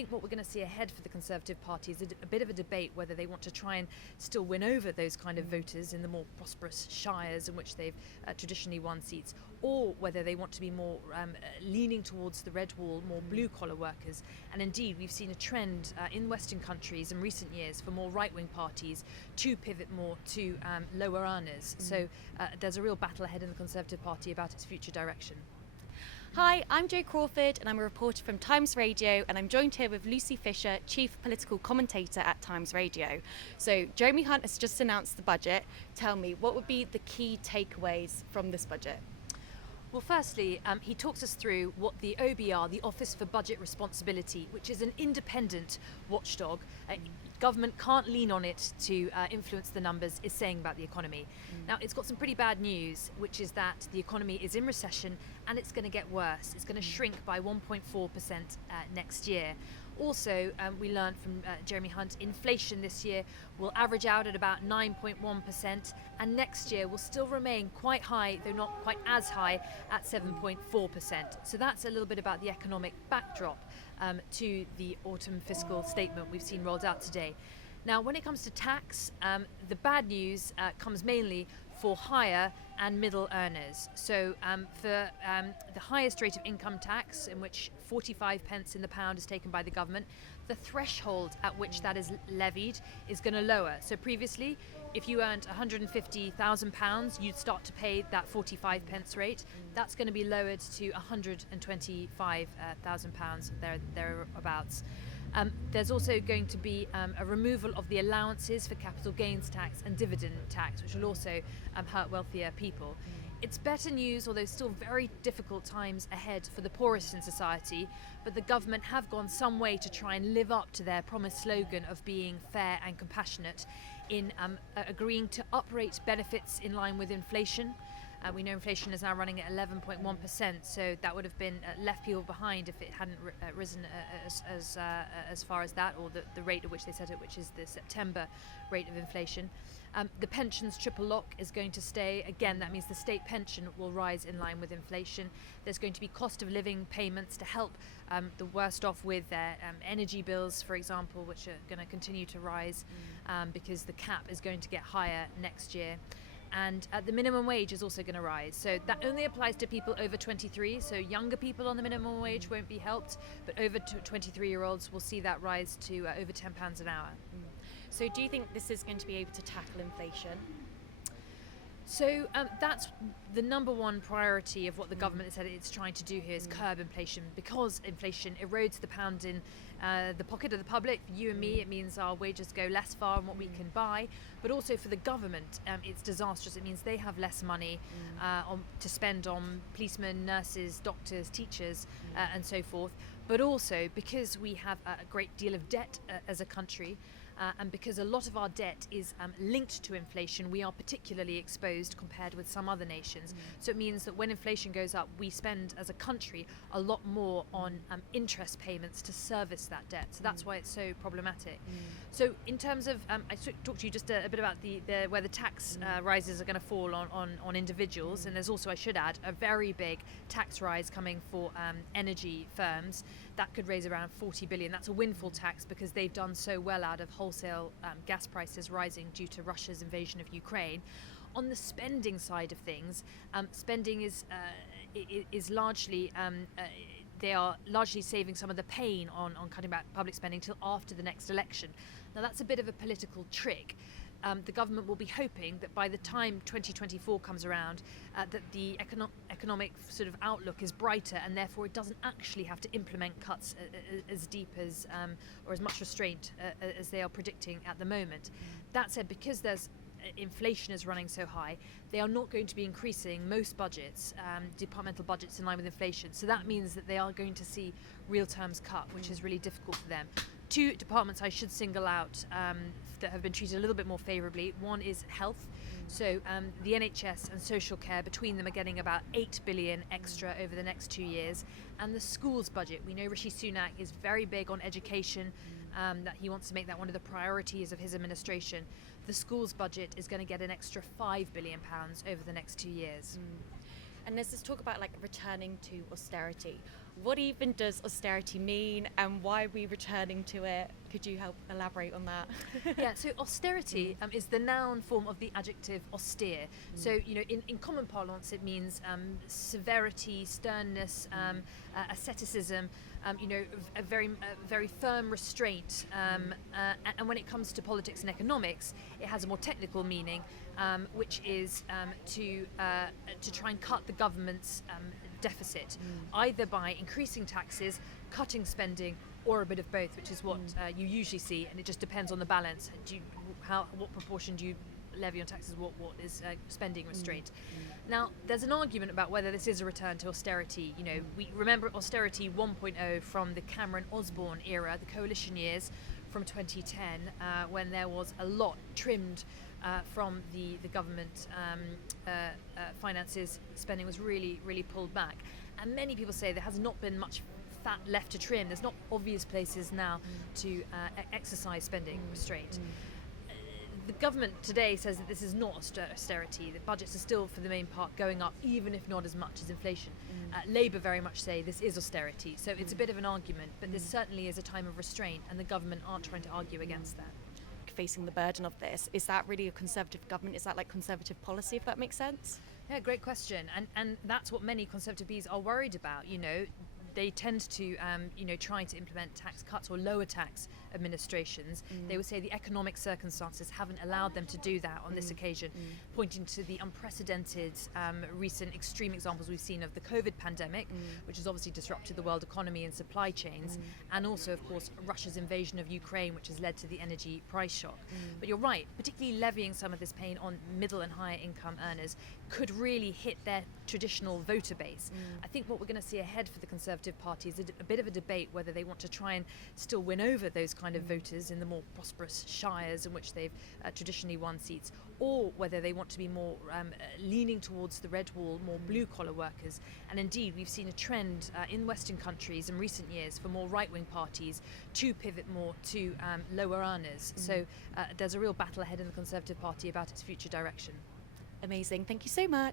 think what we're going to see ahead for the Conservative Party is a bit of a debate whether they want to try and still win over those kind of voters in the more prosperous shires in which they've traditionally won seats, or whether they want to be more leaning towards the red wall, more blue-collar workers. And indeed, we've seen a trend in Western countries in recent years for more right-wing parties to pivot more to lower earners. So there's a real battle ahead in the Conservative Party about its future direction. Hi, I'm Jo Crawford and I'm a reporter from Times Radio, and I'm joined here with Lucy Fisher, Chief Political Commentator at Times Radio. So Jeremy Hunt has just announced the budget. Tell me, what would be the key takeaways from this budget? Well, firstly, he talks us through what the OBR, the Office for Budget Responsibility, which is an independent watchdog, government can't lean on it to influence the numbers, is saying about the economy. Now, it's got some pretty bad news, which is that the economy is in recession and it's going to get worse. It's going to shrink by 1.4% next year. Also, we learned from Jeremy Hunt, inflation this year will average out at about 9.1%, and next year will still remain quite high, though not quite as high, at 7.4%. So that's a little bit about the economic backdrop to the autumn fiscal statement we've seen rolled out today. Now, when it comes to tax, the bad news comes mainly for higher and middle earners. So for the highest rate of income tax, in which 45 pence in the pound is taken by the government, the threshold at which that is levied is going to lower. So previously, if you earned £150,000, you'd start to pay that 45 pence rate. That's going to be lowered to £125,000 thereabouts. There's also going to be a removal of the allowances for capital gains tax and dividend tax, which will also hurt wealthier people. It's better news, although still very difficult times ahead for the poorest in society, but the government have gone some way to try and live up to their promised slogan of being fair and compassionate in agreeing to uprate benefits in line with inflation. We know inflation is now running at 11.1%, so that would have been left people behind if it hadn't risen as far as that, or the rate at which they set it, which is the September rate of inflation. The pensions triple lock is going to stay. Again, that means the state pension will rise in line with inflation. There's going to be cost of living payments to help the worst off with their energy bills, for example, which are going to continue to rise because the cap is going to get higher next year. And the minimum wage is also going to rise. So that only applies to people over 23. So younger people on the minimum wage won't be helped, but over 23-year-olds will see that rise to over £10 an hour. So do you think this is going to be able to tackle inflation? So that's the number one priority of what the government has said it's trying to do here is curb inflation, because inflation erodes the pound in the pocket of the public. For you and me, it means our wages go less far on what we can buy, but also for the government, it's disastrous. It means they have less money to spend on policemen, nurses, doctors, teachers, and so forth. But also because we have a great deal of debt as a country, and because a lot of our debt is linked to inflation, we are particularly exposed compared with some other nations. So it means that when inflation goes up, we spend as a country a lot more on interest payments to service that debt. So that's why it's so problematic. So in terms of, I talked to you just a bit about where the tax rises are going to fall on individuals, and there's also, I should add, a very big tax rise coming for energy firms. That could raise around 40 billion. That's a windfall tax because they've done so well out of wholesale gas prices rising due to Russia's invasion of Ukraine. On the spending side of things, spending is largely they are largely saving some of the pain on cutting back public spending till after the next election. Now that's a bit of a political trick. The government will be hoping that by the time 2024 comes around, that the economic sort of outlook is brighter, and therefore it doesn't actually have to implement cuts as deep as or as much restraint as they are predicting at the moment. That said, because inflation is running so high, they are not going to be increasing most budgets, departmental budgets, in line with inflation. So that means that they are going to see real terms cut, which is really difficult for them. Two departments I should single out that have been treated a little bit more favourably. One is health. So the NHS and social care, between them, are getting about 8 billion extra over the next 2 years. And the schools budget, we know Rishi Sunak is very big on education, that he wants to make that one of the priorities of his administration. The schools budget is going to get an extra £5 billion over the next 2 years. And there's this talk about returning to austerity. what even does austerity mean and why are we returning to it? Could you help elaborate on that? Yeah, so austerity is the noun form of the adjective austere. So, in common parlance, it means severity, sternness, asceticism, a very firm restraint. And when it comes to politics and economics, it has a more technical meaning, which is to try and cut the government's deficit, either by increasing taxes, cutting spending, or a bit of both, which is what you usually see, and it just depends on the balance. What proportion do you levy on taxes? What is spending restraint? Now, there's an argument about whether this is a return to austerity. We remember austerity 1.0 from the Cameron-Osborne era, the coalition years from 2010, when there was a lot trimmed from the government finances. Spending was really pulled back, and many people say there has not been much fat left to trim. There's not obvious places now to exercise spending restraint. The government today says that this is not austerity. The budgets are still, for the main part, going up, even if not as much as inflation. Labour very much say this is austerity. So it's a bit of an argument, but this certainly is a time of restraint, and the government aren't trying to argue against that. Facing the burden of this, is that really a Conservative government? Is that like Conservative policy, if that makes sense? Yeah, great question. And that's what many Conservative MPs are worried about. They tend to, try to implement tax cuts or lower tax administrations. They would say the economic circumstances haven't allowed them to do that on this occasion, pointing to the unprecedented recent extreme examples we've seen of the COVID pandemic, which has obviously disrupted the world economy and supply chains, and also, of course, Russia's invasion of Ukraine, which has led to the energy price shock. But you're right, particularly levying some of this pain on middle and higher income earners could really hit their traditional voter base. I think what we're going to see ahead for the Conservative Party is a bit of a debate whether they want to try and still win over those kind of voters in the more prosperous shires in which they've traditionally won seats, or whether they want to be more leaning towards the red wall, more blue-collar workers. And indeed, we've seen a trend in Western countries in recent years for more right-wing parties to pivot more to lower earners. So there's a real battle ahead in the Conservative Party about its future direction. Amazing. Thank you so much.